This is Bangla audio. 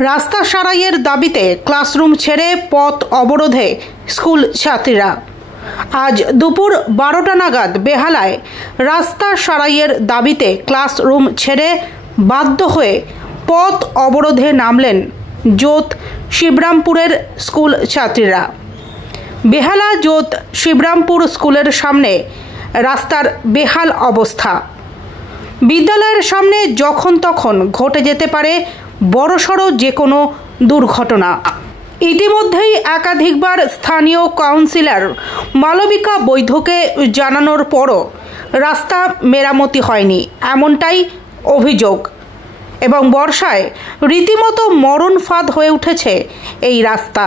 রাস্তা সারাইয়ের দাবিতে ক্লাসরুম ছেড়ে পথ অবরোধে স্কুল ছাত্রীরা। আজ দুপুর 12টা নাগাদ বেহালায় রাস্তা সারাইয়ের দাবিতে ক্লাসরুম ছেড়ে বাধ্য হয়ে পথ অবরোধে নামলেন জোত শিবরামপুরের স্কুল ছাত্রীরা। বেহালা জোত শিবরামপুর স্কুলের সামনে রাস্তার বেহাল অবস্থা। বিদ্যালয়ের সামনে যখন তখন ঘটে যেতে পারে বড়সড় যে কোনো দুর্ঘটনা। ইতিমধ্যেই একাধিকবার স্থানীয় কাউন্সিলর মালবিকা বৈদ্যকে জানানোর পরও রাস্তা মেরামতি হয়নি, এমনটাই অভিযোগ। এবং বর্ষায় রীতিমতো মরণ ফাঁদ হয়ে উঠেছে এই রাস্তা।